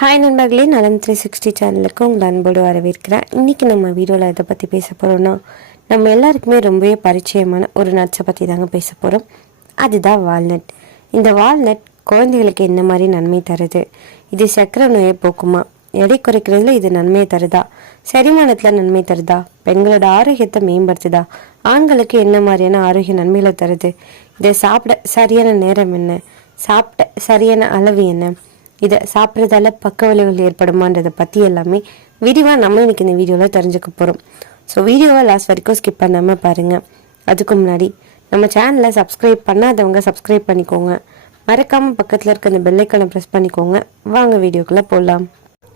Hi நண்பர்களே நலம் three sixty சேனலுக்கு உங்களை அன்போடு வரவேற்கிறேன். இன்றைக்கி நம்ம வீடியோவில் எதை பற்றி பேச போகிறோன்னா நம்ம எல்லாருக்குமே ரொம்பவே பரிச்சயமான ஒரு நட்ஸை பற்றி தாங்க பேச போகிறோம் அதுதான் வால்நட். இந்த வால்நட் குழந்தைகளுக்கு என்ன மாதிரி நன்மை தருது? இது சர்க்கரை நோயை போக்குமா? எடை குறைக்கிறதுல இது நன்மையை தருதா? செரிமானத்தில் நன்மை தருதா? பெண்களோட ஆரோக்கியத்தை மேம்படுத்துதா? ஆண்களுக்கு என்ன மாதிரியான ஆரோக்கிய நன்மைகளை தருது? இதை சாப்பிட சரியான நேரம் என்ன? சாப்பிட்ட சரியான அளவு என்ன? இதை சாப்பிட்றதால பக்க விளைவுகள் ஏற்படுமான்றதை பற்றி எல்லாமே விரிவாக நம்ம இன்னைக்கு இந்த வீடியோவில் தெரிஞ்சுக்க போகிறோம் ஸோ வீடியோவை லாஸ்ட் வரைக்கும் ஸ்கிப் பண்ணாமல் பாருங்கள் அதுக்கு முன்னாடி நம்ம சேனலை சப்ஸ்கிரைப் பண்ணாதவங்க சப்ஸ்கிரைப் பண்ணிக்கோங்க. மறக்காமல் பக்கத்தில் இருக்க அந்த பெல்லைக்கனை ப்ரெஸ் பண்ணிக்கோங்க. வாங்க வீடியோக்குள்ளே போகலாம்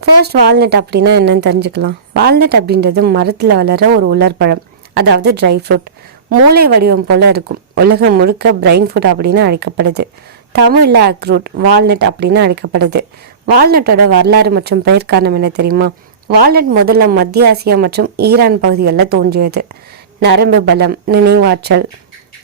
ஃபர்ஸ்ட் வால்நட் அப்படின்னா என்னன்னு தெரிஞ்சுக்கலாம். வால்நட் அப்படின்றது மரத்தில் வளர ஒரு உலர்பழம் அதாவது ட்ரை ஃப்ரூட் மூளை வடிவம் போல இருக்கும். உலகம் முழுக்க பிரைன் ஃபுட் அப்படின்னு அழைக்கப்படுது. தமிழில் அக்ரூட் வால்நட் அப்படின்னு அழைக்கப்படுது. வால்நட்டோட வரலாறு மற்றும் பெயர் காரணம் என்ன தெரியுமா? வால்நட் முதல்ல மத்திய ஆசியா மற்றும் ஈரான் பகுதிகளில் தோன்றியது. நரம்பு பலம் நினைவாற்றல்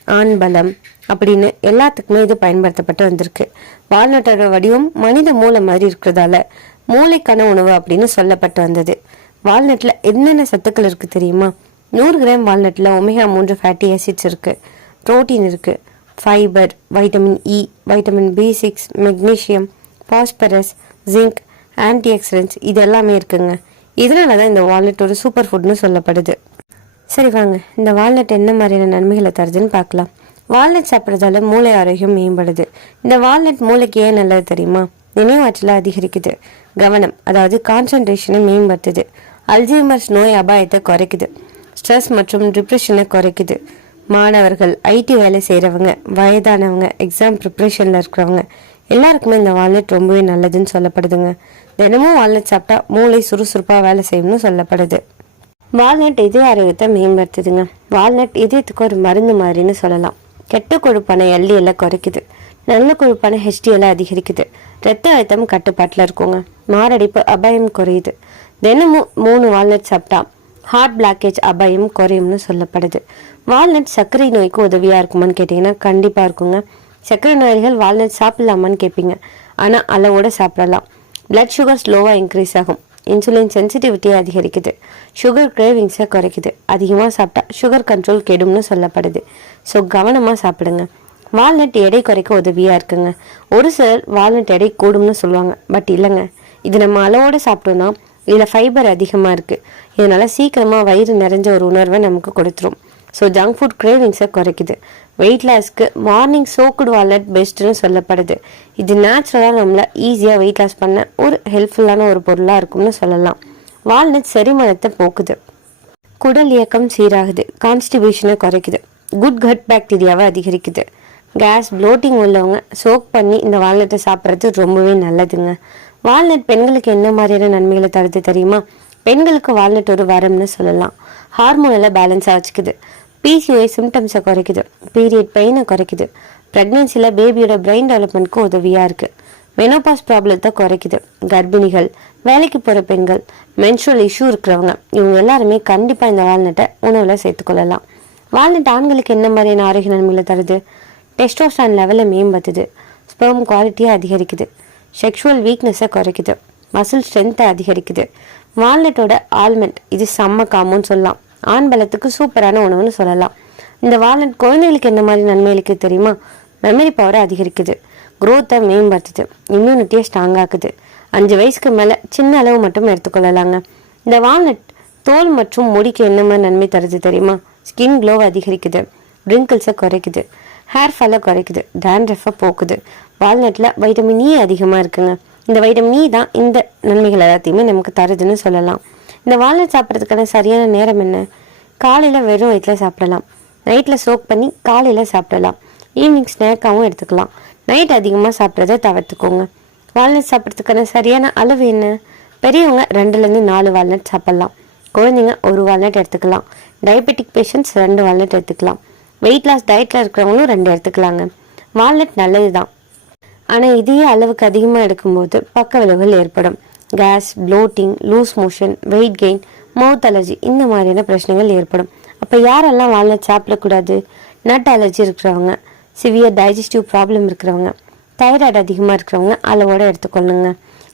ஆண் பலம் அப்படின்னு எல்லாத்துக்குமே இது பயன்படுத்தப்பட்டு வந்திருக்கு. வால்நட்டோட வடிவம் மனித மூளை மாதிரி இருக்கிறதால மூளைக்கான உணவு அப்படின்னு சொல்லப்பட்டு வந்தது. வால்நட்டில் என்னென்ன சத்துக்கள் இருக்கு தெரியுமா? நூறு கிராம் வால்நட்டில் ஒமேகா மூன்று ஃபேட்டி ஆசிட்ஸ் இருக்குது புரோட்டீன் இருக்குது fibre vitamin E vitamin B six magnesium phosphorus zinc antioxidants இது எல்லாமே இருக்குங்க. இதனால தான் இந்த வால்நட் ஒரு சூப்பர் ஃபுட்னு சொல்லப்படுது. சரி வாங்க இந்த வால்நட் என்ன மாதிரியான நன்மைகளை தருதுன்னு பார்க்கலாம். வால்நட் சாப்பிட்றதால மூளை ஆரோக்கியம் மேம்படுது. இந்த வால்நட் மூளைக்கு ஏன் நல்லது தெரியுமா? நினைவாற்றலை அதிகரிக்குது. கவனம் அதாவது கான்சன்ட்ரேஷனை மேம்படுத்துது. அல்ஜீமர்ஸ் நோய் அபாயத்தை குறைக்குது. ஸ்ட்ரெஸ் மற்றும் டிப்ரெஷனை குறைக்குது. மாணவர்கள் ஐடி வேலை செய்கிறவங்க வயதானவங்க எக்ஸாம் ப்ரிப்ரேஷனில் இருக்கிறவங்க எல்லாருக்குமே இந்த வால்நட் ரொம்பவே நல்லதுன்னு சொல்லப்படுதுங்க. தினமும் வால்நட் சாப்பிட்டா மூளை சுறுசுறுப்பாக வேலை செய்யணும்னு சொல்லப்படுது. வால்நட் இதய ஆரோக்கியத்தை மேம்படுத்துதுங்க. வால்நட் இதயத்துக்கு ஒரு மருந்து மாதிரின்னு சொல்லலாம். கெட்ட கொழுப்பான எல்டிஎல்ல குறைக்குது. நல்ல கொழுப்பான ஹெச்டிஎல்ல அதிகரிக்குது. ரத்த அழுத்தம் கட்டுப்பாட்டில் இருக்குங்க. மாரடைப்பு அபாயம் குறையுது. தினமும் மூணு வால்நட் சாப்பிட்டா ஹார்ட் பிளாக்கேஜ் அபாயம் குறையும்னு சொல்லப்படுது. வால்நட் சர்க்கரை நோய்க்கு உதவியாக இருக்குமான்னு கேட்டிங்கன்னா கண்டிப்பாக இருக்குங்க. சர்க்கரை நோய்கள் வால்நட் சாப்பிடலாமான்னு கேட்பீங்க ஆனால் அளவோட சாப்பிடலாம். பிளட் சுகர் ஸ்லோவாக இன்க்ரீஸ் ஆகும். இன்சுலின் சென்சிட்டிவிட்டியை அதிகரிக்குது. சுகர் கிரேவிங்ஸை குறைக்குது. அதிகமாக சாப்பிட்டா சுகர் கண்ட்ரோல் கெடும்னு சொல்லப்படுது. ஸோ கவனமாக சாப்பிடுங்க. வால்நட் எடை குறைக்க உதவியாக இருக்குங்க. ஒரு சிலர் வால்நட் எடை கூடும்னு சொல்லுவாங்க. பட் இல்லைங்க. இது நம்ம அளவோடு சாப்பிட்டோம்னா இதில் ஃபைபர் அதிகமாக இருக்குது இதனால் சீக்கிரமாக வயிறு நிறைஞ்ச ஒரு உணர்வை நமக்கு கொடுத்துரும். ஸோ ஜங்க் ஃபுட் கிரேவிங்ஸை குறைக்குது. வெயிட் லாஸ்க்கு மார்னிங் சோக்குடு வால்நட் பெஸ்ட்டுன்னு சொல்லப்படுது. இது நேச்சுரலாக நம்மளை ஈஸியாக வெயிட் லாஸ் பண்ண ஒரு ஹெல்ப்ஃபுல்லான ஒரு பொருளாக இருக்கும்னு சொல்லலாம். வால்நட் செரிமானத்தை போக்குது. குடல் இயக்கம் சீராகுது. கான்ஸ்டிபேஷனை குறைக்குது. குட் கட் பாக்டீரியாவை அதிகரிக்குது. கேஸ் ப்ளோட்டிங் உள்ளவங்க சோக் பண்ணி இந்த வால்நட்டை சாப்பிட்றது ரொம்பவே நல்லதுங்க. வால்நட் பெண்களுக்கு என்ன மாதிரியான நன்மைகளை தருது தெரியுமா? பெண்களுக்கு வால்நட் ஒரு வரம்னு சொல்லலாம். ஹார்மோனில் பேலன்ஸாக வச்சுக்குது. பிசிஓஐ சிம்டம்ஸை குறைக்குது. பீரியட் பெயினை குறைக்குது. ப்ரெக்னென்சியில் பேபியோட பிரெயின் டெவலப்மெண்ட்க்கு உதவியாக இருக்குது மெனோபாஸ் ப்ராப்ளத்தை குறைக்குது. கர்ப்பிணிகள் வேலைக்கு போகிற பெண்கள் மென்ஸ்ட்ரல் இஷ்யூ இருக்கிறவங்க இவங்க எல்லாருமே கண்டிப்பாக இந்த வால்நட்டை உணவில் சேர்த்துக்கொள்ளலாம் வால்நட் ஆண்களுக்கு என்ன மாதிரியான ஆரோக்கிய நன்மைகளை தருது? டெஸ்டோஸ்டான் லெவலை மேம்படுத்துது. ஸ்பெர்ம் குவாலிட்டியை அதிகரிக்குது. செக்ஷுவல் வீக்னஸை குறைக்குது. மசில் ஸ்ட்ரென்த்தை அதிகரிக்குது. வால்நட்டோட ஆல்மண்ட் இது செம்ம காமுன்னு சொல்லலாம். ஆண் பலத்துக்கு சூப்பரான உணவுன்னு சொல்லலாம். இந்த வால்நட் குழந்தைகளுக்கு என்ன மாதிரி நன்மை அளிக்குது தெரியுமா? மெமரி பவரை அதிகரிக்குது. குரோத்தை மேம்படுத்துது. இம்யூனிட்டியை ஸ்ட்ராங் ஆக்குது. அஞ்சு வயசுக்கு மேலே சின்ன அளவு மட்டும் எடுத்துக்கொள்ளலாங்க. இந்த வால்நட் தோல் மற்றும் முடிக்கு என்ன மாதிரி நன்மை தருது தெரியுமா? ஸ்கின் க்ளோவை அதிகரிக்குது. ரிங்கிள்ஸை குறைக்குது. ஹேர் ஃபாலை குறைக்குது டேண்ட்ரஃபை போக்குது. வால்நட்டில் வைட்டமின் இ e அதிகமாக இருக்குங்க. இந்த வைட்டமின் இ e தான் இந்த நன்மைகள் எல்லாத்தையுமே நமக்கு தருதுன்னு சொல்லலாம். இந்த வால்நட் சாப்பிட்றதுக்கான சரியான நேரம் என்ன? காலையில் வெறும் வயிற்றில் சாப்பிடலாம். நைட்டில் சோக் பண்ணி காலையில் சாப்பிடலாம். ஈவினிங் ஸ்நாக்காகவும் எடுத்துக்கலாம். நைட் அதிகமாக சாப்பிட்றத தவிர்த்துக்கோங்க. வால்நட் சாப்பிட்றதுக்கான சரியான அளவு என்ன? பெரியவங்க ரெண்டுலேருந்து நாலு வால்நட் சாப்பிட்லாம். குழந்தைங்க ஒரு வால்நட் எடுத்துக்கலாம். டயபெட்டிக் பேஷண்ட்ஸ் ரெண்டு வால்நட் எடுத்துக்கலாம். வெயிட் லாஸ் டயட்டில் இருக்கிறவங்களும் ரெண்டு எடுத்துக்கலாங்க. வால்நட் நல்லது தான் ஆனால் இதே அளவுக்கு அதிகமாக எடுக்கும்போது பக்க விளைவுகள் ஏற்படும். Gas bloating loose motion weight gain mouth allergy இந்த மாதிரியான பிரச்சனைகள் ஏற்படும். அப்போ யாரெல்லாம் வால்நட் சாப்பிடக்கூடாது? நட் அலர்ஜி இருக்கிறவங்க சிவியர் டைஜஸ்டிவ் ப்ராப்ளம் இருக்கிறவங்க தைராய்டு அதிகமாக இருக்கிறவங்க அளவோட எடுத்துக்கொள்ளுங்க.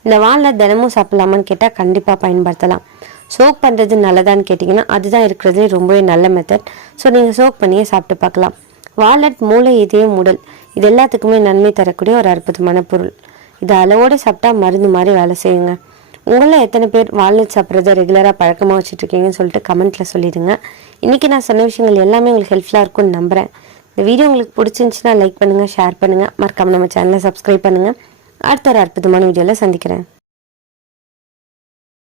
இந்த வால்நட் தினமும் சாப்பிடலாமான்னு கேட்டால் கண்டிப்பாக பயன்படுத்தலாம். சோக் பண்ணுறது நல்லதான்னு கேட்டிங்கன்னா அதுதான் இருக்கிறதுலே ரொம்பவே நல்ல மெத்தட் ஸோ நீங்கள் சோக் பண்ணியே சாப்பிட்டு பார்க்கலாம். வால்நட் மூளை இதயம் உடல் இது எல்லாத்துக்குமே நன்மை தரக்கூடிய ஒரு அற்புதமான பொருள். இதை அளவோடு சாப்பிட்டா மருந்து மாதிரி வேலை செய்யுங்க. உங்களில் எத்தனை பேர் வால்நட் சாப்பிட்றத ரெகுலராக பழக்கமாக வச்சுட்ருக்கீங்கன்னு சொல்லிட்டு கமெண்ட்டில் சொல்லிடுங்க. இன்றைக்கி நான் சொன்ன விஷயங்கள் எல்லாமே உங்களுக்கு ஹெல்ப்ஃபுல்லாக இருக்கும்னு நம்புகிறேன் இந்த வீடியோ உங்களுக்கு பிடிச்சிருந்துச்சுன்னா லைக் பண்ணுங்கள் ஷேர் பண்ணுங்கள் மறக்காமல் நம்ம சேனலை சப்ஸ்கிரைப் பண்ணுங்கள் அடுத்த ஒரு அற்புதமான வீடியோவில் சந்திக்கிறேன்.